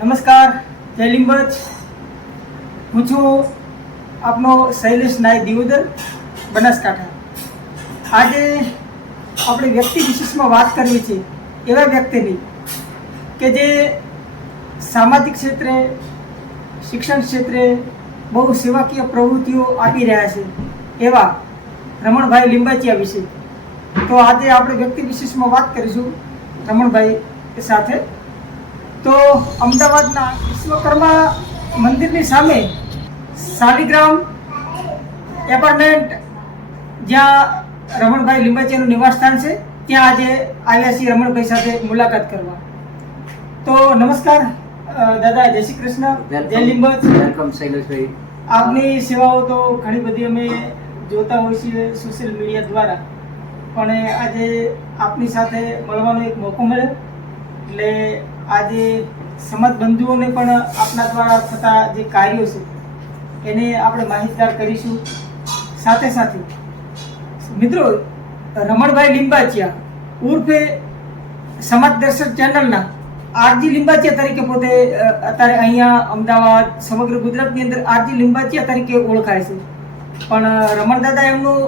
નમસ્કાર, જય લીંબજ. હું છું આપનો શૈલેષ નાય દિવોદર બનાસકાંઠા. આજે આપણે વ્યક્તિ વિશેષમાં વાત કરવી છે એવા વ્યક્તિની કે જે સામાજિક ક્ષેત્રે, શિક્ષણ ક્ષેત્રે બહુ સેવાકીય પ્રવૃત્તિઓ આપી રહ્યા છે એવા રમણભાઈ લીંબાચિયા વિશે. તો આજે આપણે વ્યક્તિ વિશેષમાં વાત કરીશું રમણભાઈ સાથે. તો અમદાવાદના વિશ્વકર્મા મંદિરની સામે શાલિગ્રામ એપાર્ટમેન્ટ જ્યાં રમણભાઈ લીંબાચીનું નિવાસસ્થાન છે ત્યાં આજે આવ્યા છીએ રમણભાઈ સાથે મુલાકાત કરવા. તો નમસ્કાર દાદા જય શ્રી કૃષ્ણ. જય લીંબજ વેલકમ શૈલેષભાઈ. આપની સેવાઓ તો ઘણી બધી અમે જોતા હોઈએ છીએ સોશિયલ મીડિયા દ્વારા. પણ આજે આપની સાથે મળવાનો એક મોકો મળ્યો. એટલે આજે સમાજ બંધુઓને પણ આપના દ્વારા થતા જે કાર્યો છે એને આપણે માહિતગાર કરીશું. સાથે સાથે મિત્રો રમણભાઈ લિંબાચિયા ઉર્ફે સમાજ દર્શક ચેનલના આરજી લિંબાચિયા તરીકે પોતે અત્યારે અહીંયા અમદાવાદ સમગ્ર ગુજરાતની અંદર આરજી લિંબાચિયા તરીકે ઓળખાય છે. પણ અ, રમણ દાદા એમનું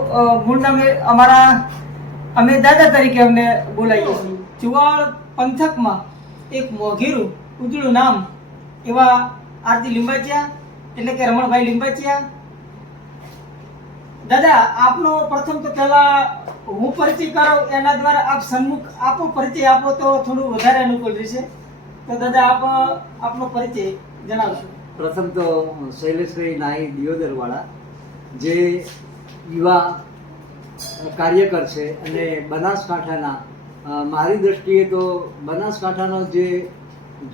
મૂળ નામ અમારા અમે દાદા તરીકે અમને બોલાવીએ છીએ. ચુવાડ પંથકમાં એક મોઘેરું ઉજળું નામ એવા આરતી લિંબાચિયા એટલે કે રમણભાઈ લિંબાચિયા. દાદા, આપનો પ્રથમ તો પહેલા હું પરિચય કરું, એના દ્વારા આપ સન્મુખ આપો, પરિચય આપો તો થોડું વધારે અનુકૂળ રહેશે. તો દાદા, આપ, આપનો પરિચય જણાવશો. પ્રથમ તો શૈલેષભાઈ નાઈ, દિયોદરવાળા, જે યુવા કાર્યકર છે અને બનાસકાંઠાના મારી દ્રષ્ટિએ તો બનાસકાંઠાનો જે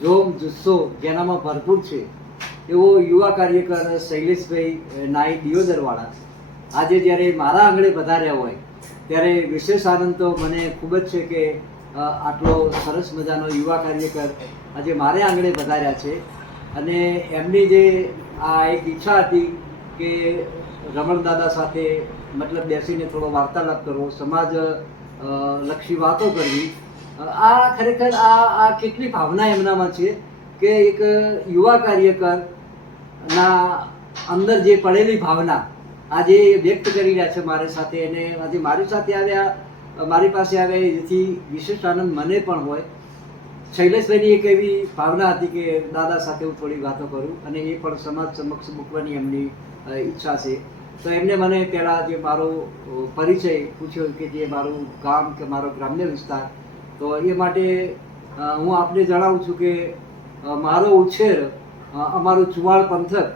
જોમ, જુસ્સો જેનામાં ભરપૂર છે, એવો યુવા કાર્યકર શૈલેષભાઈ નાઈ દિયોદરવાળા આજે જ્યારે મારા આંગણે પધાર્યા હોય, ત્યારે વિશેષ આનંદ તો મને ખૂબ જ છે કે આટલો સરસ મજાનો યુવા કાર્યકર આજે મારે આંગણે પધાર્યા છે. અને એમની જે આ એક ઈચ્છા હતી કે રમણ દાદા સાથે મતલબ બેસીને થોડો વાર્તાલાપ કરવો, સમાજ લક્ષી વાતો કરવી. આ ખરેખર આ આ કેટલી ભાવના એમનામાં છે કે એક યુવા કાર્યકરના અંદર જે પડેલી ભાવના આજે વ્યક્ત કરી રહ્યા છે મારી સાથે અને આજે મારી સાથે આવ્યા, મારી પાસે આવ્યા એથી વિશેષ આનંદ મને પણ હોય. શૈલેષભાઈની એક એવી ભાવના હતી કે દાદા સાથે હું થોડી વાતો કરું અને એ પણ સમાજ સમક્ષ મૂકવાની એમની ઈચ્છા છે. તો એમને મને પહેલાં જે મારો પરિચય પૂછ્યો કે જે મારું ગામ કે મારો ગ્રામ્ય વિસ્તાર તો એ માટે હું આપને જણાવું છું કે મારો ઉછેર અમારું ચુવાળ પંથક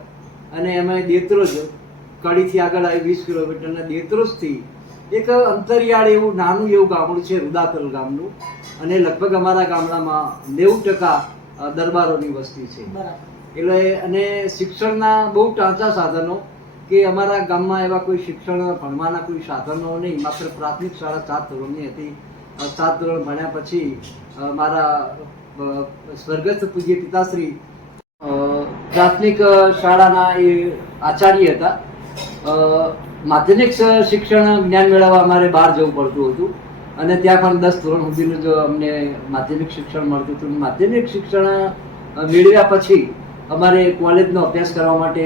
અને એમાં દેત્રોજ કડીથી આગળ આવી વીસ કિલોમીટરના દેત્રોજથી એક અંતરિયાળ એવું નાનું એવું ગામડું છે રુદાપલ ગામનું અને લગભગ અમારા ગામડામાં નેવું ટકા દરબારોની વસ્તી છે. એટલે અને શિક્ષણના બહુ ટાંચા સાધનો કે અમારા ગામમાં એવા કોઈ શિક્ષણ ભણવાના કોઈ સાધનો નહીં, માત્ર પ્રાથમિક શાળા સાત ધોરણની હતી. સાત ધોરણ ભણ્યા પછી મારા સ્વર્ગસ્થ પૂજ્ય પિતાશ્રી પ્રાથમિક શાળાના એ આચાર્ય હતા. માધ્યમિક શિક્ષણ જ્ઞાન મેળવવા અમારે બહાર જવું પડતું હતું. અને ત્યાં પણ દસ ધોરણ સુધીનું જો અમને માધ્યમિક શિક્ષણ મળતું હતું. માધ્યમિક શિક્ષણ મેળવ્યા પછી અમારે કોલેજનો અભ્યાસ કરવા માટે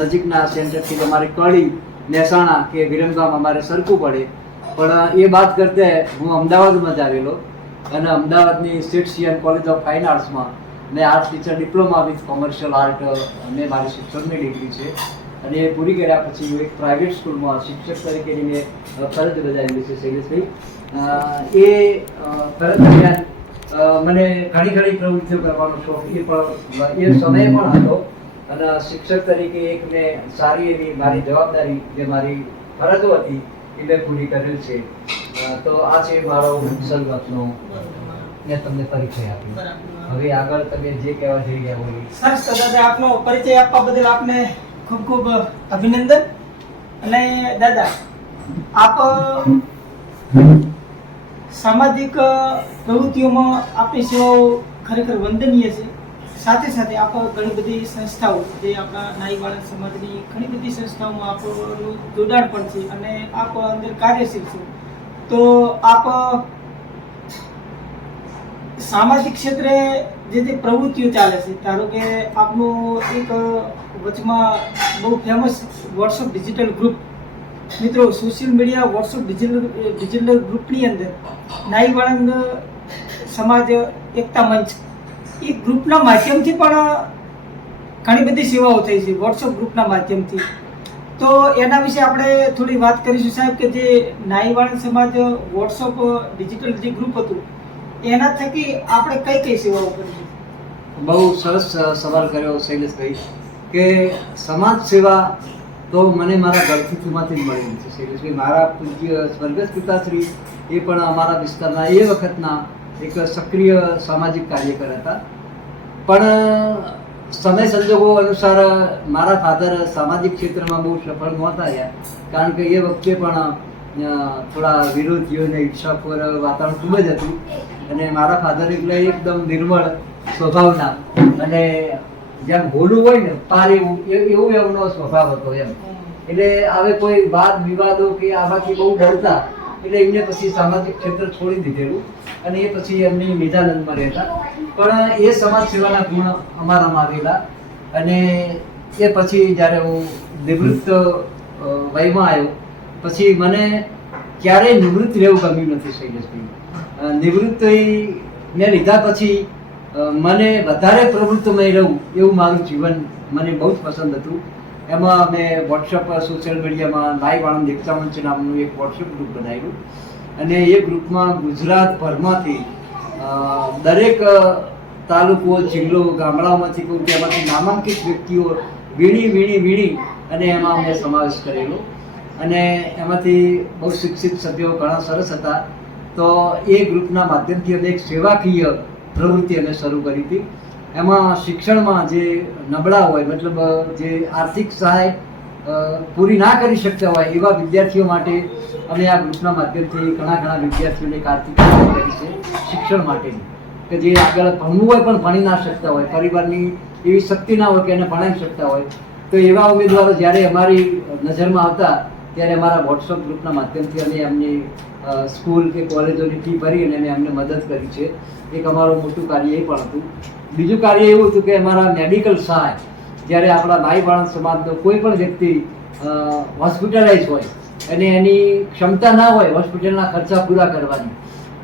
નજીકના સેન્ટરથી અમારે કડી મહેસાણા કે વિરમગામ અમારે સરખું પડે. પણ એ વાત કરતે હું અમદાવાદમાં જ આવેલો અને અમદાવાદની સ્ટેટ સિયન કોલેજ ઓફ ફાઇન આર્ટ્સમાં મેં arts teacher diploma with commercial art મેં મારી શિક્ષણની ડિગ્રી છે. અને એ પૂરી કર્યા પછી એક પ્રાઇવેટ સ્કૂલમાં શિક્ષક તરીકેની મેં ફરજ બજાવેલી છે શૈલેષભાઈ. એ ફરજ દરમિયાન મને ઘણી ઘણી પ્રવૃત્તિઓ કરવાનો શોખ, એ પણ, એ સમય પણ હતો. અને શિક્ષક તરીકે એક મેં સારી એવી મારી જવાબદારી જે મારી ફરજો હતી એ મેં પૂરી કરેલ છે. તો આ છે મારો શરૂઆતનો મેં તમને પરિચય આપ્યો. હવે આગળ તમે જે કહેવા જઈ રહ્યા હોય. સરસ દાદા આપનો પરિચય આપવા બદલ આપને ખૂબ ખૂબ અભિનંદન. અને દાદા આપ સામાજિક પ્રવૃત્તિઓમાં આપની સેવાઓ ખરેખર વંદનીય છે. સાથે સાથે આપ ઘણી બધી સંસ્થાઓ જે આપણા નાઈ બાળક સમાજની ઘણી બધી સંસ્થાઓમાં આપનું જોડાણ પણ છે અને આપ અંદર કાર્યશીલ છો. તો આપ સામાજિક ક્ષેત્રે જે તે પ્રવૃત્તિઓ ચાલે છે, ધારો કે આપનું એક વચમાં બહુ ફેમસ વોટ્સઅપ ડિજિટલ ગ્રુપ મિત્રો social media WhatsApp digital digital ગ્રુપની અંદર નાઈ વાળંદ સમાજ એકતા મંચ એ ગ્રુપના માધ્યમથી પણ ઘણી બધી સેવાઓ થઈ છે વોટ્સઅપ ગ્રુપના માધ્યમથી. તો એના વિશે આપણે થોડી વાત કરીશું સાહેબ કે જે નાઈવાણ સમાજ વોટ્સઅપ ડિજિટલ જે ગ્રુપ હતું, એના થકી આપણે કઈ કઈ સેવાઓ કરીશું બહુ સરસ સવાલ કર્યો શૈલેષભાઈ કે સમાજ સેવા તો મને મારા ગળથીમાંથી મળેલી છે. શૈલેષભાઈ, મારા પૂજ્ય સ્વર્ગસ્થ પિતાશ્રી એ પણ અમારા વિસ્તારના એ વખતના એક સક્રિય સામાજિક કાર્યકર હતા. પણ, સમય સંજોગો અનુસાર મારા ફાધર સામાજિક ક્ષેત્રમાં બહુ સફળ નહોતા રહ્યા. કારણ કે એ વખતે પણ થોડા વિરોધીઓને ઈચ્છાપૂર વાતાવરણ ખૂબ જ હતું. અને મારા ફાધર એટલે એકદમ નિર્મળ સ્વભાવના. અને જેમ હોલું હોય ને, પાર એવું એવું એમનો સ્વભાવ હતો એમ. એટલે હવે કોઈ વાદ વિવાદો કે આમાંથી બહુ ડરતા એટલે એમને પછી સામાજિક ક્ષેત્ર છોડી દીધેલું. અને એ પછી એમની નિધાનંદમાં રહેતા. પણ એ સમાજ સેવાના ગુણ અમારામાં આવેલા. અને એ પછી જ્યારે હું નિવૃત્ત વયમાં આવ્યો, પછી મને ક્યારેય નિવૃત્ત રહેવું ગમ્યું નથી શૈલેષભાઈ. નિવૃત્તિ મેં લીધા પછી મને વધારે પ્રવૃત્તમય રહું એવું મારું જીવન મને બહુ જ પસંદ હતું. એમાં મેં વોટ્સઅપ સોશિયલ મીડિયામાં લાઈવ આણંદ એકતા મંચ નામનું એક વોટ્સઅપ ગ્રુપ બનાવ્યું. અને એ ગ્રુપમાં ગુજરાતભરમાંથી દરેક તાલુકો, જિલ્લો, ગામડાઓમાંથી કોઈ કે એમાંથી નામાંકિત વ્યક્તિઓ વીણી વીણી વીણી અને એમાં અમે સમાવેશ કરેલો. અને એમાંથી બહુ શિક્ષિત સભ્યો ઘણા સરસ હતા. તો એ ગ્રુપના માધ્યમથી અમે એક સેવાકીય પ્રવૃત્તિ અમે શરૂ કરી હતી. એમાં શિક્ષણમાં જે નબળા હોય, મતલબ જે આર્થિક સહાય પૂરી ના કરી શકતા હોય એવા વિદ્યાર્થીઓ માટે અમે આ ગ્રુપના માધ્યમથી ઘણા ઘણા વિદ્યાર્થીઓને કાર્તિક કરી છે, શિક્ષણ માટેની. કે જે આગળ ભણવું હોય પણ ભણી ના શકતા હોય, પરિવારની એવી શક્તિ ના હોય કે એને ભણાવી શકતા હોય. તો એવા ઉમેદવારો જ્યારે અમારી નજરમાં આવતા, ત્યારે અમારા વોટ્સઅપ ગ્રુપના માધ્યમથી અમે એમની સ્કૂલ કે કોલેજોની ફી ભરી અને એમને મદદ કરી છે. એક અમારું મોટું કાર્ય એ પણ હતું. બીજું કાર્ય એવું હતું કે અમારા મેડિકલ સહાય જ્યારે આપણા ભાઈ બાળક સમાજનો કોઈ પણ વ્યક્તિ હોસ્પિટલાઇઝ હોય અને એની ક્ષમતા ના હોય હોસ્પિટલના ખર્ચા પૂરા કરવાની.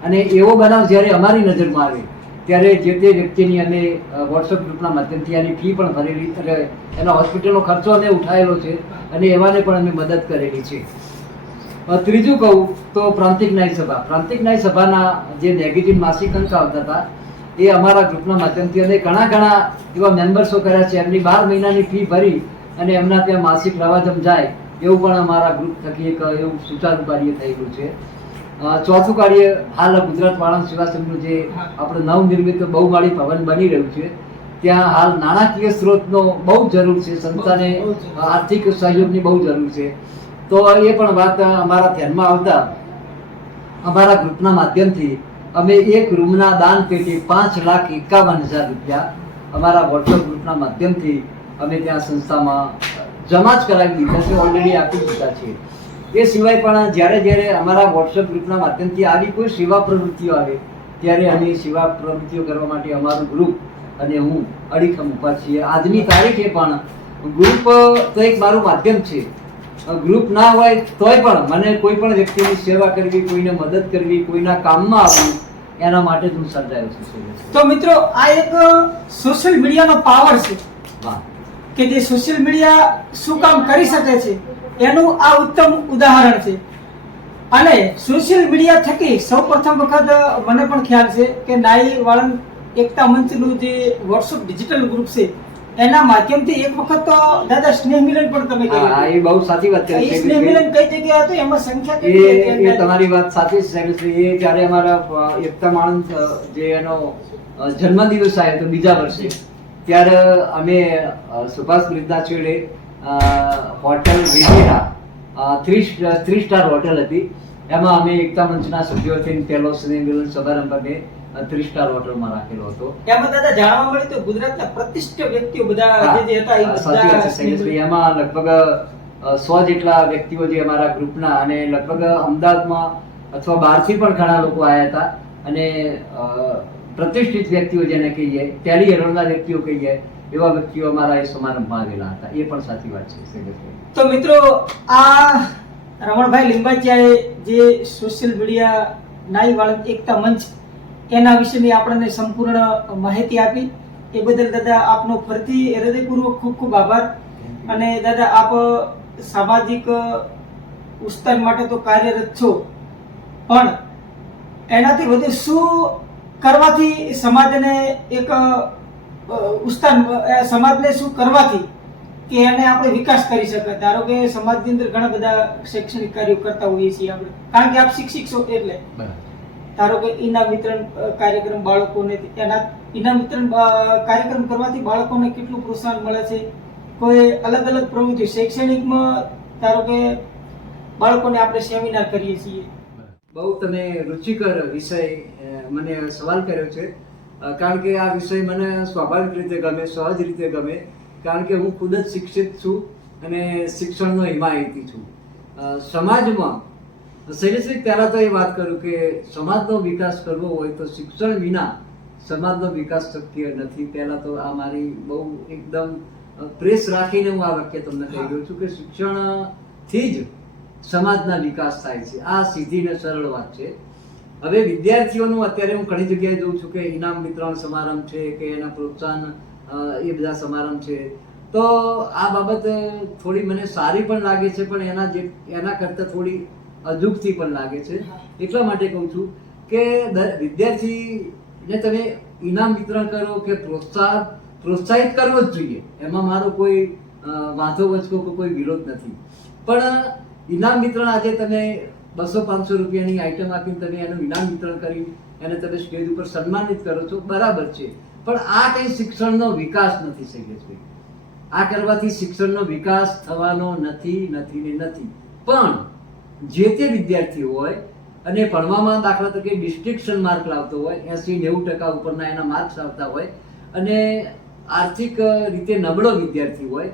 અને એવો બનાવ જ્યારે અમારી નજરમાં આવે, ત્યારે જે તે વ્યક્તિની અમે વોટ્સઅપ ગ્રુપના માધ્યમથી એની ફી પણ ભરેલી, એટલે એના હોસ્પિટલનો ખર્ચો અમે ઉઠાવેલો છે અને એવાને પણ અમે મદદ કરેલી છે. ત્રીજું કહું તો પ્રાંતિક ન્યાય સભા. પ્રાંતિક ન્યાય સભાના જે નેગેટિવ માસિક અંક આવતા હતા એ અમારા ગ્રુપના માધ્યમથી અને ઘણા ઘણા એવા મેમ્બર્સો કર્યા છે. એમની બાર મહિનાની ફી ભરી અને એમના ત્યાં માસિક લવાજમ જાય એવું પણ અમારા ગ્રુપ થકી એક એવું સુચારુ કાર્ય થયેલું છે. ચોથું કાર્ય હાલ ગુજરાત વાળંદ સેવાશ્રમનું જે આપણે નવનિર્મિત બહુમાળી ભવન બની રહ્યું છે. ત્યાં હાલ નાણાકીય સ્ત્રોતનો બહુ જરૂર છે. સંસ્થાને આર્થિક સહયોગની બહુ જરૂર છે. તો એ પણ વાત અમારા ધ્યાનમાં આવતા અમારા ગ્રુપના માધ્યમથી અમે એક રૂમના દાન પેટી પાંચ લાખ એકાવન હજાર રૂપિયા અમારા વોટ્સઅપ ગ્રુપના માધ્યમથી અમે ત્યાં સંસ્થામાં જમા જ કરાવી દીધા છે ઓલરેડી આપી દીધા છે. એ સિવાય પણ જ્યારે જ્યારે અમારા વોટ્સઅપ ગ્રુપના માધ્યમથી આવી કોઈ સેવા પ્રવૃત્તિઓ આવે, ત્યારે અમે સેવા પ્રવૃત્તિઓ કરવા માટે અમારું ગ્રુપ અને હું અડીખમ ઊભા છીએ. આજની તારીખે પણ ગ્રુપ તો એક મારું માધ્યમ છે. ગ્રુપ ના હોય તોય પણ મને કોઈ પણ વ્યક્તિની સેવા કરવી કોઈને મદદ કરવી કોઈના કામમાં આવવું એના માટે જ હું સર્જાયો છું તો મિત્રો આ એક સોશિયલ મીડિયાનો પાવર છે. કે જે સોશિયલ મીડિયા શું કામ કરી શકે છે એનું આ ઉત્તમ ઉદાહરણ છે. અને સોશિયલ મીડિયા થકી સૌ પ્રથમ વખત મને પણ ખ્યાલ છે કે નાઈ વાળંદ એકતા મંચનું જે વોટ્સઅપ ડિજિટલ ગ્રુપ છે એના માધ્યમથી એક વખત તો દાદા સ્નેહ મિલન પણ તમે હા એ બહુ સાચી વાત કરી એ સ્નેહ મિલન કઈ જગ્યાએ હતું? એમાં સંખ્યા કેટલી એ તમારી વાત સાચી છે. એ જ્યારે અમારા એકતા માણસ જે એનો જન્મદિવસ આવ્યો હતો બીજા વર્ષે ત્યારે અમે સુભાષ બ્રિજના છેડે hotel Vijera three three star hotel હતી. એમાં અમે એકતા મંચના સભ્યો થઈને પહેલો સ્નેહ મિલન સમારંભ અમે થ્રી સ્ટાર હોટલમાં રાખેલો હતો. એમાં દાદા જાણવા મળ્યું તો ગુજરાતના પ્રતિષ્ઠિત વ્યક્તિઓ બધા જે હતા એ બધા એમાં લગભગ સો જેટલા વ્યક્તિઓ જે અમારા ગ્રુપના અને લગભગ અમદાવાદમાં અથવા બહારથી પણ ઘણા લોકો આવ્યા હતા. અને પ્રતિષ્ઠિત વ્યક્તિઓ જેને કહીએ ટેલી હરોળના વ્યક્તિઓ કહીએ એવા વ્યક્તિઓ અમારા એ સમારંભમાં આવેલા હતા. એ પણ સાચી વાત છે તો મિત્રો આ રમણભાઈ લિંબાચિયાએ જે સોશિયલ મીડિયા નાઈ વાળક એકતા મંચ એના વિશેની આપણને સંપૂર્ણ માહિતી આપી. એ બદલ દાદા આપનો ફરીથી હૃદયપૂર્વક ખૂબ ખૂબ આભાર. અને દાદા આપ સામાજિક ઉસ્તાન માટે તો કાર્યરત છો. પણ એનાથી વધુ શું કરવાથી સમાજને એક ઉસ્તાન સમાજને શું કરવાથી કે એને આપણે વિકાસ કરી શકાય? ધારો કે સમાજની અંદર ઘણા બધા શૈક્ષણિક કાર્યો કરતા હોઈએ છીએ આપણે. કારણ કે આપ શિક્ષિક છો એટલે. ધારો કે ઇનામ વિતરણ કાર્યક્રમ બાળકોને એના ઇનામ વિતરણ કાર્યક્રમ કરવાથી બાળકોને કેટલું પ્રોત્સાહન મળે છે? કોઈ અલગ અલગ પ્રવૃત્તિ, શૈક્ષણિકમાં ધારો કે બાળકોને આપણે સેમિનાર કરીએ છીએ. બહુ તમે રુચિકર વિષય મને સવાલ કર્યો છે. કારણ કે આ વિષય મને સ્વાભાવિક રીતે ગમે, સહજ રીતે ગમે. કારણ કે હું ખુદ જ શિક્ષિત છું અને શિક્ષણનો હિમાયતી છું. સમાજમાં શૈલેષભાઈ, પહેલા તો એ વાત કરું કે સમાજનો વિકાસ કરવો હોય તો શિક્ષણ વિના સમાજનો વિકાસ શક્ય નથી. પહેલા તો આ મારી બહુ એકદમ પ્રેસ રાખીને હું આ વાક્ય તમને કહી રહ્યો છું કે શિક્ષણથી જ સમાજના વિકાસ થાય છે. આ સીધી ને સરળ વાત છે. હવે વિદ્યાર્થીઓનું અત્યારે હું ઘણી જગ્યાએ જોઉં છું કે ઇનામ વિતરણ સમારંભ છે કે એના પ્રોત્સાહન એ બધા સમારંભ છે. તો આ બાબત થોડી મને સારી પણ લાગે છે, પણ એના જે, એના કરતાં થોડી અજુગતી પણ લાગે છે. એટલા માટે કહું છું કે દ- વિદ્યાર્થીને તમે ઇનામ વિતરણ કરો કે પ્રોત્સાહન પ્રોત્સાહિત કરવો જ જોઈએ. એમાં મારો કોઈ વાંધો વચકો કે કોઈ વિરોધ નથી. પણ, ઇનામ વિતરણ આજે તમે બસો પાંચસો રૂપિયાની આઈટમ આપીને તમે એનું ઇનામ વિતરણ કરી એને તમે સ્ટેજ ઉપર સન્માનિત કરો છો, બરાબર છે. પણ આ કંઈ શિક્ષણનો વિકાસ નથી શૈલેષભાઈ આ કરવાથી શિક્ષણનો વિકાસ થવાનો નથી નથી ને નથી. પણ જે તે વિદ્યાર્થી હોય અને ભણવામાં દાખલા તરીકે ડિસ્ટ્રિક્શન માર્ક લાવતો હોય એસી નેવું ટકા ઉપરના એના માર્ક્સ આવતા હોય અને આર્થિક રીતે નબળો વિદ્યાર્થી હોય,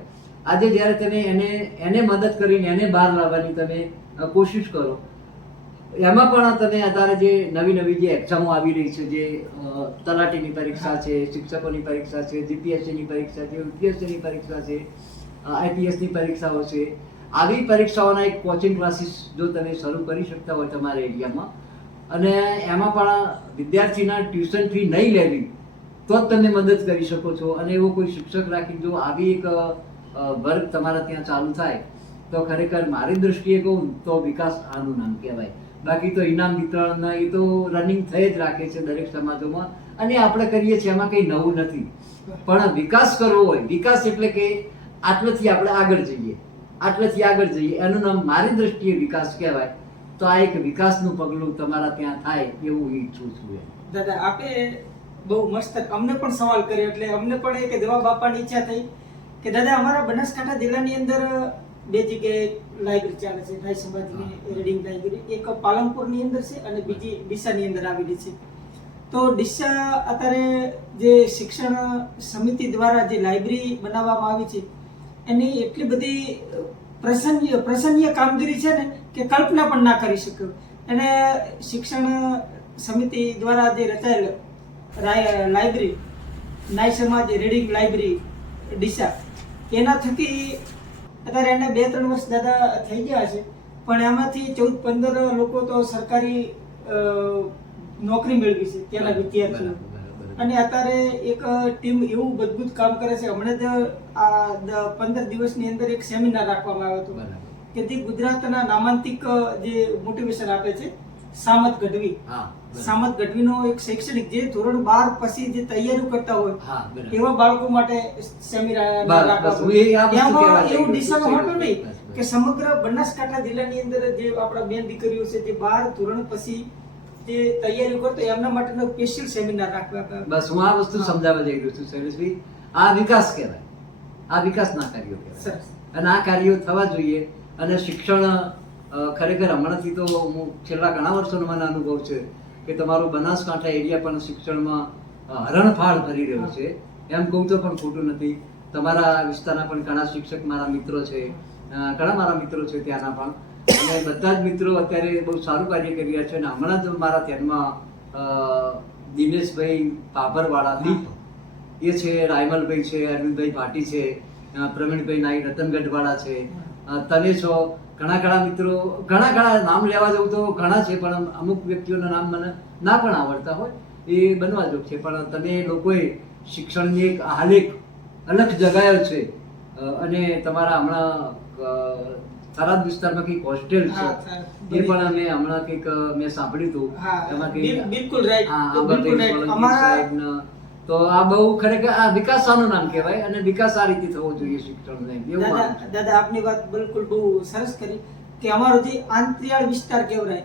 આજે જ્યારે તમે એને એને મદદ કરીને એને બહાર લાવવાની તમે કોશિશ કરો, એમાં પણ તમે અત્યારે જે નવી નવી જે એક્ઝામો આવી રહી છે, જે તલાટીની પરીક્ષા છે, શિક્ષકોની પરીક્ષા છે, જીપીએસસીની પરીક્ષા છે, યુપીએસસીની પરીક્ષા છે આઈપીએસની પરીક્ષાઓ છે આવી પરીક્ષાઓના એક કોચિંગ ક્લાસીસ જો તમે શરૂ કરી શકતા હોય તમારા એરિયામાં અને એમાં પણ વિદ્યાર્થીના ટ્યુશન ફી નહીં લેવી, તો જ તમે મદદ કરી શકો છો. અને એવો કોઈ શિક્ષક રાખી જો આવી એક વર્ગ તમારા ત્યાં ચાલુ થાય, તો ખરેખર મારી દ્રષ્ટિએ કહું તો વિકાસ આનું નામ કહેવાય. બાકી તો ઇનામ વિતરણ એ તો રનિંગ થઈ જ રાખે છે દરેક સમાજોમાં, અને આપણે કરીએ છીએ એમાં કંઈ નવું નથી. પણ વિકાસ કરવો હોય, વિકાસ એટલે કે આટલેથી આપણે આગળ જઈએ. આટલેથી આગળ જઈએ. એનું નામ મારી દ્રષ્ટિએ વિકાસ કહેવાય. તો આ એક વિકાસનું પગલું તમારા ત્યાં થાય એવું ઈચ્છું છું. દાદા આપે બહુ મસ્ત અમને પણ સવાલ કર્યો એટલે અમને પણ એક જવાબ આપવાની ઈચ્છા થઈ કે દાદા અમારા બનાસકાંઠા જિલ્લાની અંદર બે જગ્યાએ લાઇબ્રેરી ચાલે છે. ભાઈ સમાજની રીડિંગ લાઇબ્રેરી એક પાલનપુરની અંદર છે અને બીજી ડીસાની અંદર આવેલી છે. તો ડીસા અત્યારે જે શિક્ષણ સમિતિ દ્વારા જે લાઇબ્રેરી બનાવવામાં આવી છે એની એટલી બધી પ્રસન્ય પ્રસન્નીય કામગીરી છે ને કે કલ્પના પણ ના કરી શક્યો એને શિક્ષણ સમિતિ દ્વારા જે રચાયેલ લાઇબ્રેરી નાય સમાજ રીડિંગ લાઇબ્રેરી ડીસા એના થકી અત્યારે એને બે ત્રણ વર્ષ દાદા થઈ ગયા છે પણ એમાંથી ચૌદ પંદર લોકો તો સરકારી નોકરી મેળવી છે ત્યાંના વિદ્યાર્થીઓ. અને અત્યારે એક ટીમ એવું મજબૂત કામ કરે છે. હમણાં જ આ પંદર દિવસની અંદર એક સેમિનાર રાખવામાં આવ્યો હતો કે જે ગુજરાતના નામાંતિક જે મોટિવેશન આપે છે સામત ગઢવી. સામત ગઢવીનો એક શૈક્ષણિક જે ધોરણ બાર પછી જે તૈયારી કરતા હોય એવા બાળકો માટે સેમિનાર એવું દિશામાં હોતું નહીં. કે સમગ્ર બનાસકાંઠા જિલ્લાની અંદર જે આપણા બેન દીકરીઓ છે જે બાર ધોરણ પછી જે તૈયારી કરતો હોય એમના માટેનો સ્પેશિયલ સેમિનાર રાખવા બસ હું આ વસ્તુ. સમજાવવા જઈ રહ્યો છું શૈલેષભાઈ. આ વિકાસ કહેવાય. આ વિકાસના કાર્યો કહેવાય. અને આ કાર્યો થવા જોઈએ અને શિક્ષણ ખરેખર હમણાંથી તો હું છેલ્લા ઘણા વર્ષોનો મને અનુભવ છે કે તમારો બનાસકાંઠા એરિયા પણ શિક્ષણમાં હરણફાળ ભરી રહ્યો છે. એમ કહું તો પણ ખોટું નથી. તમારા વિસ્તારના પણ ઘણા શિક્ષક મારા મિત્રો છે. ઘણા મારા મિત્રો છે ત્યાંના પણ. અને બધા જ મિત્રો અત્યારે બહુ સારું કાર્ય કરી રહ્યા છે અને હમણાં જ મારા ધ્યાનમાં દિનેશભાઈ પાભરવાળા દીપ. એ છે રાયમલભાઈ છે અરવિંદભાઈ ભાટી છે પ્રવીણભાઈ નાઈ રતનગઢવાળા છે તને તમે છો ઘણા ઘણા મિત્રો ઘણા ઘણા નામ લેવા જવું તો ઘણા છે પણ અમુક વ્યક્તિઓના નામ મને ના પણ આવડતા હોય એ બનવા જોગ છે. પણ તમે લોકોએ શિક્ષણની એક આલેખ અલગ જગાયો છે અને તમારા હમણાં થરાદ વિસ્તારમાં કંઈક હોસ્ટેલ છે એ પણ અમે હમણાં કંઈક મેં સાંભળ્યું હતું. એમાં કંઈક બિલકુલ રાઈટ તો અમારા આ બહુ ખરેખર આ વિકાસાનું નામ કહેવાય અને વિકાસ આ રીતે થવો જોઈએ શિક્ષણનો એમ. દાદા આપની વાત બિલકુલ બહુ સરસ કરી કે અમારો જે આંતરિયાળ વિસ્તાર કહેવાય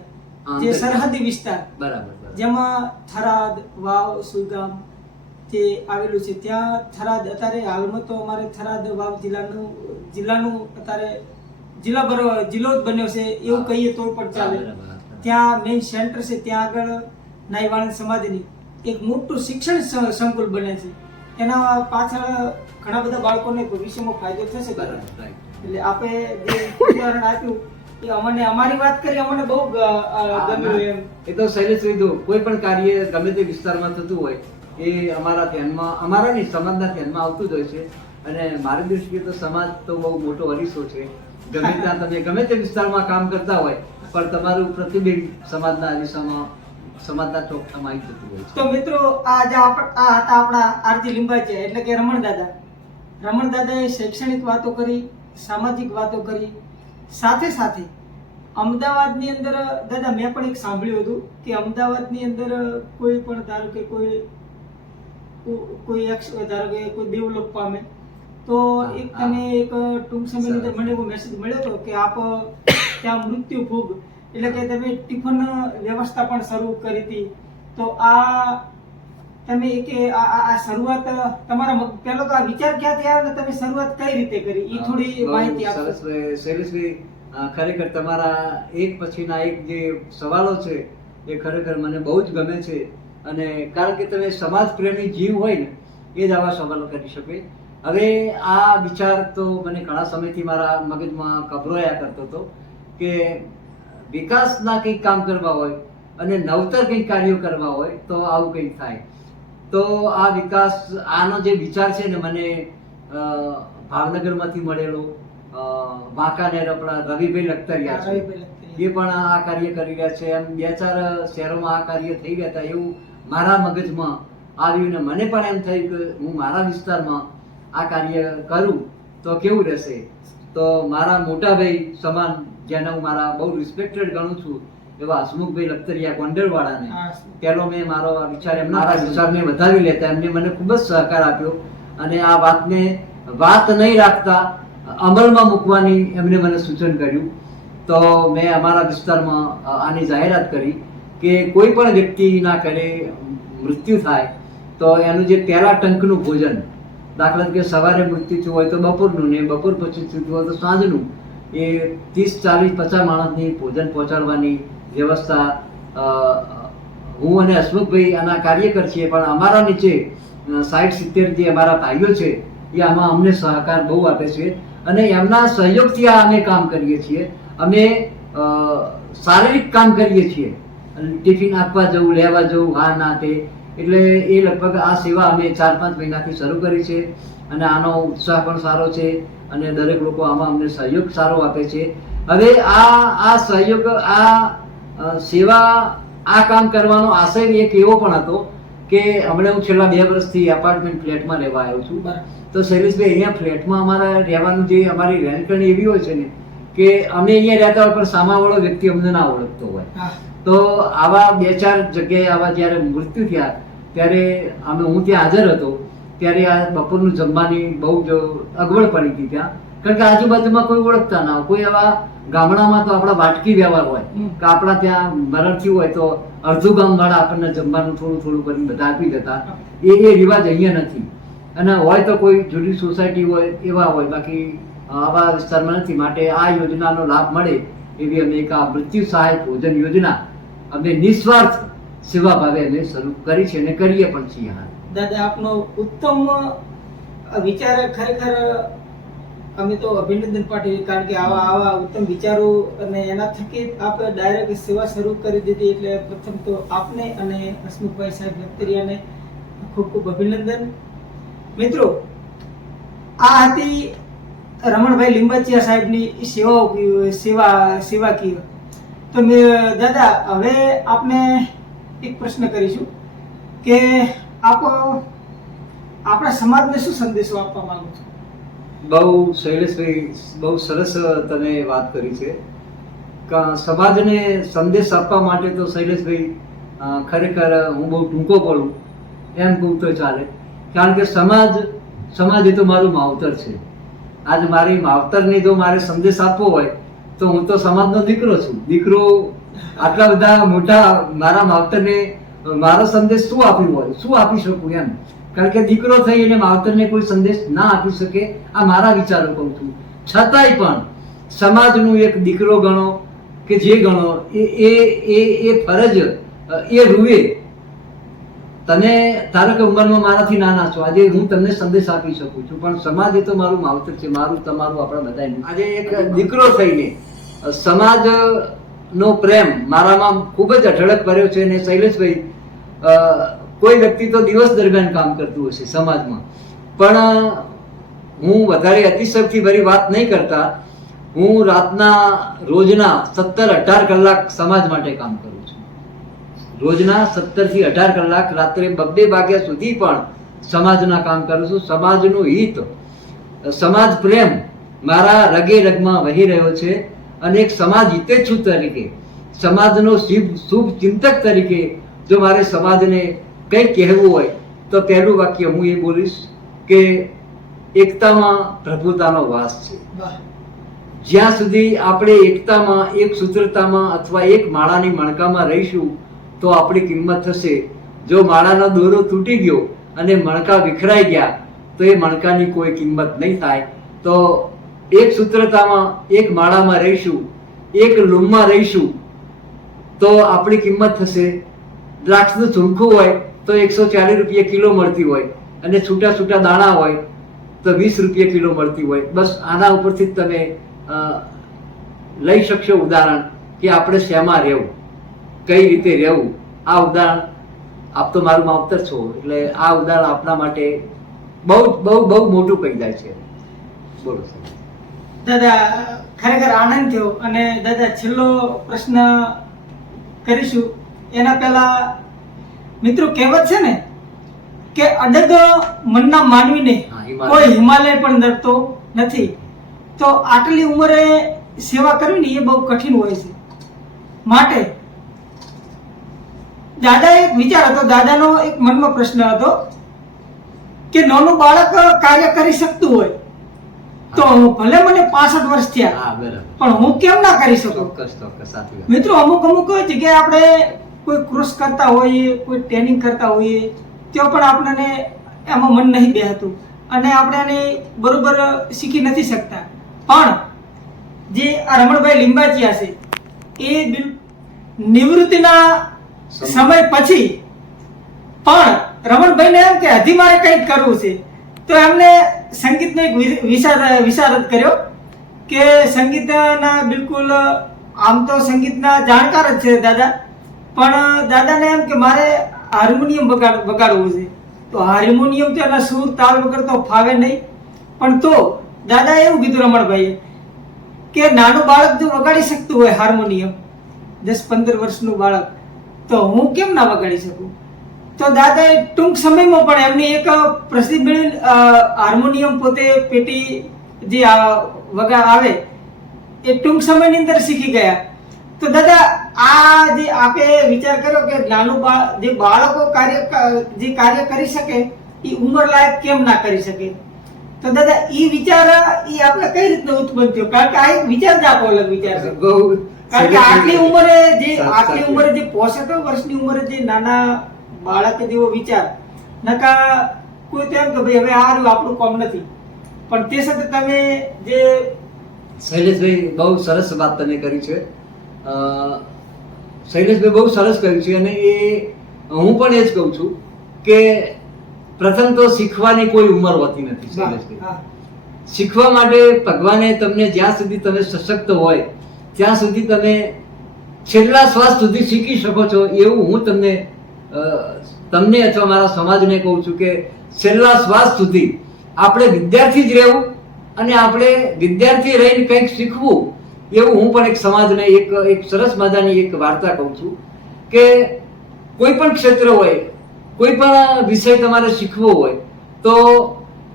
જે સરહદી વિસ્તાર બરાબર બરાબર. જેમાં થરાદ વાવ સુગામ તે આવેલું છે ત્યાં થરાદ અત્યારે હાલમાં તો અમારે થરાદ વાવ જિલ્લાનું જિલ્લાનું અત્યારે જિલ્લા બરો જિલ્લો જ બન્યો છે એવું કહીએ તો પણ ચાલે. ત્યાં મેઇન સેન્ટર છે ત્યાં આગળ નાઈવાણંદ સમાજની એક મોટું શિક્ષણ સંકુલ બને છે. એના પાછળ ઘણા બધા બાળકોને ભવિષ્યમાં ફાયદો થશે બરાબર, એટલે આપે જે ઉદાહરણ આપ્યું એ અમને અમારી વાત કરી અમને બહુ ગમ્યું એમ. એ તો શૈલેષ જો કોઈ પણ કાર્ય ગમે તે વિસ્તારમાં થતું હોય એ અમારા ધ્યાનમાં અમારા નહીં સમાજના ધ્યાનમાં આવતું જ હોય છે. અને મારી દૃષ્ટિએ તો સમાજ તો બહુ મોટો અરીસો છે. ગમે ત્યાં તમે ગમે તે વિસ્તારમાં કામ કરતા હોય, પણ તમારું પ્રતિબિંબ સમાજના અરીસામાં સમાજના ચોકઠામાં આવી જતું હોય તો મિત્રો, આ જે આ હતા આપણા આરજી લિંબાચિયા એટલે કે રમણ દાદા. રમણ દાદાએ શૈક્ષણિક વાતો કરી, સામાજિક વાતો કરી. સાથે સાથે અમદાવાદની અંદર, દાદા, મેં પણ એક સાંભળ્યું હતું કે અમદાવાદની અંદર કોઈ પણ ધારો કે કોઈ કોઈ એક્સ ધારો કે કોઈ ડેવલપ પામે તો એક તમે એક ટૂંક સમયની અંદર મને એવો મેસેજ મળ્યો હતો કે આપ ત્યાં મૃત્યુ ભોગ એટલે કે તમે ટિફન વ્યવસ્થા પણ શરૂ કરી હતી. તો આ તમે કે આ શરૂઆત તમારા પહેલો તો આ વિચાર ક્યાંથી આવ્યો ને તમે શરૂઆત કઈ રીતે કરી? એ થોડી માહિતી આપો શૈલેષભાઈ ખરેખર તમારા એક પછીના એક જે સવાલો છે એ ખરેખર મને બહુ જ ગમે છે. અને કારણ કે તમે સમાજ પ્રેમી જીવ હોય ને એ જ આવા સવાલો કરી શકે. હવે આ વિચાર તો મને ઘણા સમયથી મારા મગજમાં કબરોયા કરતો હતો કે વિકાસના કંઈક કામ કરવા હોય અને નવતર કંઈક કાર્યો કરવા હોય તો આવું કંઈક થાય. તો આ વિકાસ આનો જે વિચાર છે ને મને ભાવનગરમાંથી મળેલો વાંકાનેર આપણા રવિભાઈ લખતરિયા છે. એ પણ આ કાર્ય કરી રહ્યા છે. એમ બે ચાર શહેરોમાં આ કાર્ય થઈ ગયા હતા એવું મારા મગજમાં આવ્યું ને મને પણ એમ થયું કે હું મારા વિસ્તારમાં આ કાર્ય કરું તો કેવું રહેશે? તો મારા મોટા ભાઈ સમાન જેને હું મારા બહુ રિસ્પેક્ટેડ ગણું છું એવા હસમુખભાઈ લખતરિયા ગોંડલવાળાને. પેલો મેં મારો વિચાર એમના મારા વિચારને વધાવી લેતા એમને મને ખૂબ જ સહકાર આપ્યો. અને આ વાતને વાત નહીં રાખતા અમલમાં મૂકવાની એમને મને સૂચન કર્યું. તો મેં અમારા વિસ્તારમાં આની જાહેરાત કરી કે કોઈ પણ વ્યક્તિના ઘરે મૃત્યુ થાય તો એનું જે પહેલા ટંકનું ભોજન દાખલા તરીકે સવારે મૃત્યુ થયું હોય તો બપોરનું ને બપોર પછી થયું હોય તો સાંજનું. એ ત્રીસ, ચાલીસ, પચાસ માણસની ભોજન પહોંચાડવાની વ્યવસ્થા હું અને હસમુખભાઈ આના કાર્યકર છીએ, પણ અમારા નીચે સાઠ સિત્તેર જે અમારા ભાઈઓ છે, એ આમાં અમને સહકાર બહુ આપે છે. અને એમના સહયોગથી આ અમે કામ કરીએ છીએ. અમે શારીરિક કામ કરીએ છીએ. ટિફિન આપવા જવું, લેવા જવું, હા, ના, તે એટલે એ લગભગ આ સેવા અમે ચાર પાંચ મહિનાથી શરૂ કરી છે અને આનો ઉત્સાહ પણ સારો છે અને દરેક લોકો આમાં અમને સહયોગ સારો આપે છે. હવે આ આ સહયોગ આ સેવા આ કામ કરવાનો આશય એક એવો પણ હતો કે હમણાં હું છેલ્લા બે વર્ષથી એપાર્ટમેન્ટ ફ્લેટમાં રહેવા આવ્યો છું. તો શૈલેષભાઈ અહીંયા ફ્લેટમાં અમારે રહેવાનું જે અમારી રહેણકરણી એવી હોય છે ને કે અમે અહીંયા રહેતા હોય પણ સામાવાળો વ્યક્તિ અમને ના ઓળખતો હોય. તો આવા બે ચાર જગ્યાએ આવા જ્યારે મૃત્યુ થયા ત્યારે અમે હું ત્યાં હાજર હતો ત્યારે આ બપોરનું જમવાની બહુ જ અગવડ પડી હતી ત્યાં. કારણ કે આજુબાજુમાં કોઈ ઓળખતા ના હોય. કોઈ આવા ગામડામાં તો આપણા વાટકી વ્યવહાર હોય. કે આપણા ત્યાં મરણ થયું હોય તો અડધું ગામવાળા આપણને જમવાનું થોડું થોડું કરીને બધા આપી દેતા. એ એ રિવાજ અહીંયા નથી. અને હોય તો કોઈ જુદી સોસાયટી હોય એવા હોય. બાકી આવા વિસ્તારમાં નથી. માટે આ યોજનાનો લાભ મળે એવી અમે એક આ મૃત્યુ સહાય ભોજન યોજના અમે નિસ્વાર્થ સેવા ભાવે અમે શરૂ કરી છે અને કરીએ પણ છીએ હાલ. દાદા, આપનો ઉત્તમ વિચાર ખરેખર, અમે તો અભિનંદન પાઠવીએ, કારણ કે આવા આવા ઉત્તમ વિચારો અને એના થકી આપ ડાયરેક્ટ સેવા શરૂ કરી દીધી એટલે પ્રથમ તો આપને અને હસમુખભાઈ સાહેબ ભક્તરિયાને ખૂબ ખૂબ અભિનંદન. મિત્રો, આ હતી રમણભાઈ લીંબાચિયા સાહેબની સેવાઓ, સેવા સેવા સેવાકીય તો દાદા, હવે આપને એક પ્રશ્ન કરીશું કે આપ, આપણા સમાજને શું સંદેશો આપવા માંગો છો? બહુ શૈલેષભાઈ બહુ સરસ તમે વાત કરી છે. સમાજને સંદેશ આપવા માટે તો શૈલેષભાઈ ખરેખર હું બહુ ટૂંકો પડું, એમ કહું તો ચાલે. કારણ કે સમાજ સમાજ એ તો મારું માવતર છે. આજ મારી માવતરને જો મારે સંદેશ આપવો હોય, તો હું તો સમાજનો દીકરો છું. દીકરો આટલા બધા મોટા મારા માવતરને મારો સંદેશ શું આપ્યું હોય? શું આપી શકું એમ? કારણ કે દીકરો થઈ માવતરને કોઈ સંદેશ ના આપી શકે આ મારા વિચારો કહું છું. છતાંય પણ સમાજનું એક દીકરો ગણો કે જે ગણો એ એ એ એ ફરજ એ રૂએ. તને તારક કે ઉંમરમાં મારાથી નાના છો આજે હું તમને સંદેશ આપી શકું છું પણ સમાજ એ તો મારું માવતર છે મારું તમારું આપણા બધા આજે એક દીકરો થઈને અ, સમાજનો પ્રેમ મારામાં ખૂબ જ અઢળક ભર્યો છે અને શૈલેષભાઈ કોઈ વ્યક્તિ તો દિવસ દરમિયાન કામ કરતું હશે સમાજમાં. પણ, હું વધારે અતિશયથી ભરી વાત નહીં કરતા. હું રાતના રોજના સત્તર અઢાર કલાક સમાજ માટે કામ કરું છું. રોજના સત્તરથી અઢાર કલાક રાત્રે બબ્બે વાગ્યા સુધી પણ સમાજના કામ કરું છું. સમાજનું હિત, સમાજ પ્રેમ મારા રગે રગમાં વહી રહ્યો છે. અને એક સમાજ હિતેચ્છુ તરીકે સમાજનો શુભ શુભ ચિંતક તરીકે જો મારે સમાજને કંઈ કહેવું હોય તો પહેલું વાક્ય હું એ બોલીશ કે એકતામાં પ્રભુતાનો વાસ છે. જ્યાં સુધી આપણે એકતામાં એક સૂત્રતામાં અથવા એક માળાની મણકામાં રહીશું તો આપણી કિંમત થશે. જો માળાનો દોરો તૂટી ગયો અને મણકા વિખરાઈ ગયા તો એ મણકાની કોઈ કિંમત નહીં થાય. તો એક સૂત્રતામાં, એક માળામાં રહીશું, એક લૂમમાં રહીશું, તો આપણી કિંમત થશે. દ્રાક્ષનું ઝુમખું હોય, તો એકસો ચાલીસ રૂપિયા કિલો મળતી હોય, અને છૂટા છૂટા દાણા હોય, તો વીસ રૂપિયા કિલો મળતી હોય. બસ આના ઉપરથી જ તમે લઈ શકશો ઉદાહરણ કે આપણે શેમાં રહેવું, કઈ રીતે રહેવું. આ ઉદાહરણ આપ તો મારું માવતર છો, એટલે આ ઉદાહરણ આપના માટે બહુ બહુ બહુ મોટું કહી જાય છે. બોલો, સાહેબ. દાદા ખરેખર આનંદ થયો અને દાદા છેલ્લો પ્રશ્ન કરીશું. એના પહેલા મિત્રો કહેવત છે ને કે અડગ મનના માનવીને કોઈ હિમાલય પણ નડતો નથી. તો આટલી ઉંમરે સેવા કરવી ને એ બહુ કઠિન હોય છે. માટે દાદા એક વિચાર હતો દાદાનો એક મનમાં પ્રશ્ન હતો કે નાનું બાળક કાર્ય કરી શકતું હોય તો ભલે મને પાસઠ વર્ષ થયા પણ હું કેમ ના કરી શકું? ચોક્કસ ચોક્કસ સાચી મિત્રો અમુક અમુક જગ્યાએ આપણે કોઈ ક્રોસ કરતા હોઈએ કોઈ ટ્રેનિંગ કરતા હોઈએ તો પણ આપણને એમાં મન નહીં બેહતું. અને આપણે એને બરોબર શીખી નથી શકતા. પણ જે આ રમણભાઈ લિંબાચિયા છે એ નિવૃત્તિના સમય પછી પણ રમણભાઈને એમ કે હજી મારે કંઈક કરવું છે. તો એમને સંગીતનો એક વિચાર વિશાર કર્યો કે સંગીતના બિલકુલ, આમ તો સંગીતના જાણકાર જ છે દાદા. પણ દાદાને એમ કે મારે હાર્મોનિયમ વગાડ, વગાડવું છે. તો હાર્મોનિયમ તો એના સૂર, તાલ વગર તો ફાવે નહીં. પણ તો દાદાએ એવું કીધું રમણભાઈએ કે નાનું બાળક જો વગાડી શકતું હોય હાર્મોનિયમ, દસ પંદર વર્ષનું બાળક, તો હું કેમ ના વગાડી શકું? તો દાદાએ ટૂંક સમયમાં પણ એમની એક પ્રસિદ્ધ હાર્મોનિયમ પોતે પેટી જે વગા આવે એ ટૂંક સમયની અંદર શીખી ગયા. તો દાદા આ જે આપે વિચાર કર્યો કે નાનું બાળ જે બાળકો કાર્ય જે કાર્ય કરી શકે એ ઉંમર લાયક કેમ ના કરી શકે? તો દાદા એ વિચાર એ આપણે કઈ રીતના ઉત્પન્ન થયો? કારણ કે આ એક વિચાર જ આપો અલગ વિચાર છે. કારણ કે આટલી ઉંમરે જે આટલી ઉંમરે જે પોસઠ વર્ષની ઉંમરે જે નાના બાળક જેવો વિચાર. નકા કોઈ તો એમ કે ભાઈ હવે આ આપણું કોમ નથી. પણ તે સાથે તમે જે શૈલેષભાઈ બહુ સરસ વાત તમે કરી છે. શૈલેષભાઈ બહુ સરસ કહ્યું છે અને એ હું પણ એ જ કહું છું કે પ્રથમ તો શીખવાની કોઈ ઉંમર હોતી નથી શૈલેષભાઈ. શીખવા માટે ભગવાને તમને જ્યાં સુધી તમે સશક્ત હોય ત્યાં સુધી તમે છેલ્લા શ્વાસ સુધી શીખી શકો છો એવું હું તમને તમને અથવા મારા સમાજને કહું છું કે છેલ્લા શ્વાસ સુધી આપણે વિદ્યાર્થી જ રહેવું અને આપણે વિદ્યાર્થી રહીને કંઈક શીખવું એવું હું પણ એક સમાજને એક એક સરસ મજાની એક વાર્તા કહું છું કે કોઈ પણ ક્ષેત્ર હોય, કોઈ પણ વિષય તમારે શીખવો હોય, તો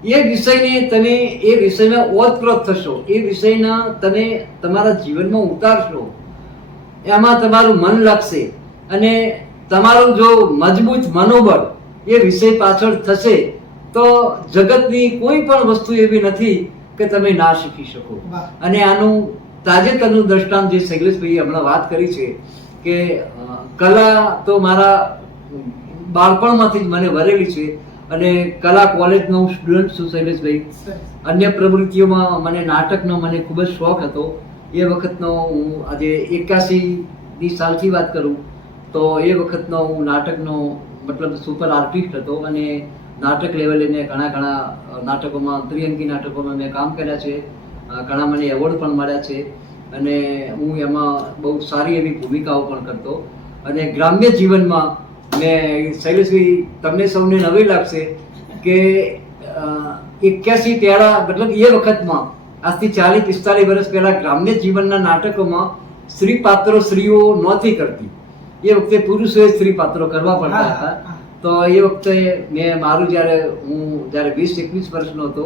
એ વિષયને તમે એ વિષયમાં ઓતપ્રોત થશો, એ વિષયના તમે તમારા જીવનમાં ઉતારશો, એમાં તમારું મન લાગશે અને તમારું જો મજબૂત મનોબળ એ વિષય પાછળ થશે તો જગતની કોઈ પણ વસ્તુ એવી નથી કે તમે ના શીખી શકો. અને આનું તાજેતરનું દ્રષ્ટાંત જે શૈલેષભાઈએ હમણાં વાત કરી છે કે કલા તો મારા બાળપણમાંથી જ મને વરેલી છે અને કલા કોલેજનો હું સ્ટુડન્ટ છું શૈલેષભાઈ. અન્ય પ્રવૃત્તિઓમાં મને નાટકનો મને ખૂબ જ શોખ હતો. એ વખતનો હું આજે એકાસીની સાલથી વાત કરું. તો એ વખતનો હું નાટકનો મતલબ સુપર આર્ટિસ્ટ હતો અને નાટક લેવલે મેં ઘણા ઘણા નાટકોમાં, ત્રિઅંકી નાટકોમાં મેં કામ કર્યા છે. ઘણા મને એવોર્ડ પણ મળ્યા છે. અને હું એમાં બહુ સારી એવી ભૂમિકાઓ પણ કરતો. અને ગ્રામ્ય જીવનમાં મેં શૈલેષભાઈ, તમને સૌને નવી લાગશે કે એક્યાસી પહેલા મતલબ એ વખતમાં, આજથી ચાલીસ, પિસ્તાલીસ વર્ષ પહેલાં ગ્રામ્ય જીવનના નાટકોમાં સ્ત્રી પાત્રો સ્ત્રીઓ નહોતી કરતી. એ વખતે પુરુષોએ સ્ત્રી પાત્રો કરવા પડતા હતા. તો એ વખતે મેં મારું જ્યારે હું જ્યારે વીસ એકવીસ વર્ષનો હતો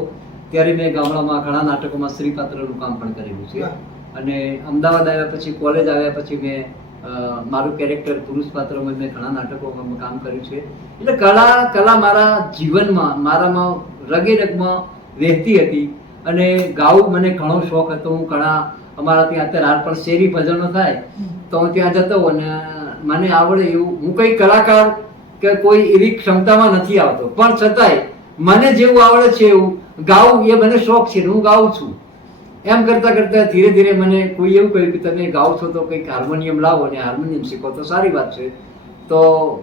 ત્યારે મેં ગામડામાં ઘણા નાટકોમાં સ્ત્રી પાત્રનું કામ પણ કરેલું છે. અને અમદાવાદ આવ્યા પછી કોલેજ આવ્યા પછી મેં મારું કેરેક્ટર પુરુષ પાત્રમાં મેં ઘણા નાટકોમાં કામ કર્યું છે. એટલે કલા કલા મારા જીવનમાં મારામાં રગે રગમાં વહેતી હતી. અને ગાવું મને ઘણો શોખ હતો. હું ઘણા અમારા ત્યાં અત્યારે હાલ પણ શેરી ભજનો થાય તો હું ત્યાં જતો અને મને આવડે એવું. હું કઈ કલાકાર કે કોઈ એવી ક્ષમતામાં નથી આવતો. પણ છતાંય મને જેવું આવડે છે એવું, ગાવું એ મને શોખ છે હું ગાઉં છું. એમ કરતા કરતા ધીરે ધીરે મને કોઈ એવું કહ્યું કે તમે ગાઓ છો તો કંઈક હાર્મોનિયમ લાવો અને હાર્મોનિયમ શીખો તો સારી વાત છે. તો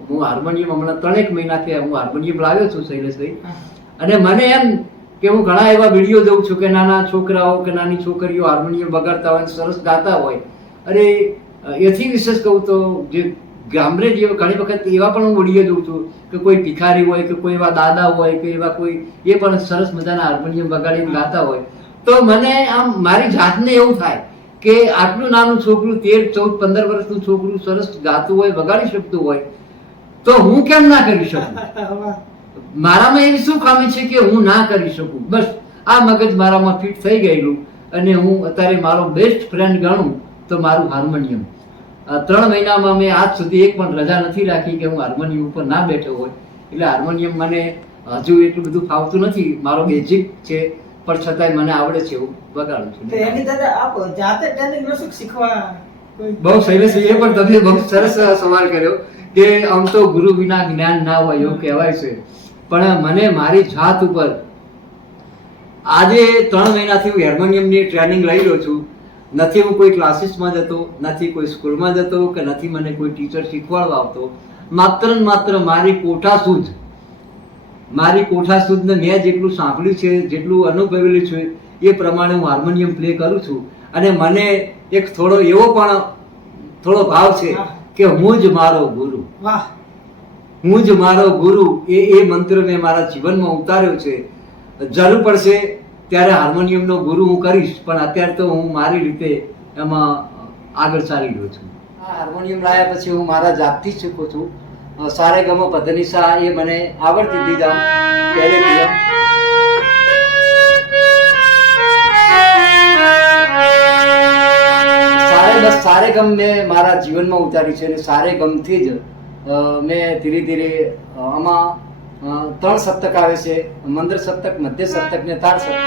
હું હાર્મોનિયમ હમણાં ત્રણેક મહિના થયા હું હાર્મોનિયમ લાવ્યો છું શૈલેષભાઈ. અને મને એમ કે હું ઘણા એવા વીડિયો જોઉં છું કે નાના છોકરાઓ કે નાની છોકરીઓ હાર્મોનિયમ વગાડતા હોય સરસ ગાતા હોય. અરે એથી વિશેષ કહું તો જે ગામડે જેવા ઘણી વખત એવા પણ હું ઉડીએ જોઉં છું કે કોઈ ભિખારી હોય કે કોઈ એવા દાદા હોય કે એવા કોઈ એ પણ સરસ મજાના હાર્મોનિયમ વગાડીને ગાતા હોય. તો મને આમ મારી જાતને એવું થાય કે આટલું નાનું છોકરું તેર ચૌદ પંદર વર્ષનું છોકરું સરસ ગાતું હોય વગાડી શકતું હોય તો હું કેમ ના કરી શકું? મારામાં એવી શું ખામી છે કે હું ના કરી શકું? બસ આ મગજ મારામાં ફિટ થઈ ગયેલું અને હું અત્યારે મારો બેસ્ટ ફ્રેન્ડ ગણું તો મારું હાર્મોનિયમ. ત્રણ મહિનામાં મેં આજ સુધી એક પણ રજા નથી રાખી કે હું હાર્મોનિયમ ઉપર ના બેઠો હોય. એટલે હાર્મોનિયમ મને હજુ એટલું બધું ફાવતું નથી. મારો બેઝિક છે પણ છતાંય મને આવડે છે એવું વગાડું એની છું દાદા આપ જાતે ટ્રેનિંગ લો શીખવા બહુ સરસ એ પણ તમે બહુ સરસ સવાલ કર્યો કે આમ તો ગુરુ વિના જ્ઞાન ના હોય એવું કહેવાય છે. પણ મને મારી જાત ઉપર આજે ત્રણ મહિનાથી હું હાર્મોનિયમની ટ્રેનિંગ લઈ રહ્યો છું. નથી હું કોઈ ક્લાસીસમાં જતો નથી કોઈ સ્કૂલમાં જતો કે નથી મને કોઈ ટીચર શીખવાડવા આવતો. માત્ર ને માત્ર મારી કોઠા સુધ મારી કોઠા સુધને મેં જેટલું સાંભળ્યું છે જેટલું અનુભવેલું છે એ પ્રમાણે હું હાર્મોનિયમ પ્લે કરું છું. અને મને એક થોડો એવો પણ થોડો ભાવ છે કે હું જ મારો ગુરુ. વાહ. હું જ મારો ગુરુ એ એ મંત્ર મેં મારા જીવનમાં ઉતાર્યો છે. જરૂર પડશે ત્યારે હાર્મોનિયમનો ગુરુ હું કરીશ, પણ અત્યારે તો હું મારી રીતે એમાં આગળ ચાલી રહ્યો છું. હાર્મોનિયમ લાયા પછી હું મારા જાતથી જ શીખું છું. સારે ગમો પધનિસા, એ મને આવડતી દીધા પહેલેથી સારે ગમ મેં મારા જીવનમાં ઉતારી છે અને સારે ગમથી જ મેં ધીરે ધીરે આમાં ત્રણ સપ્તક આવે છે મંદર સપ્તક મધ્ય સપ્તક ને તાર સપ્તક.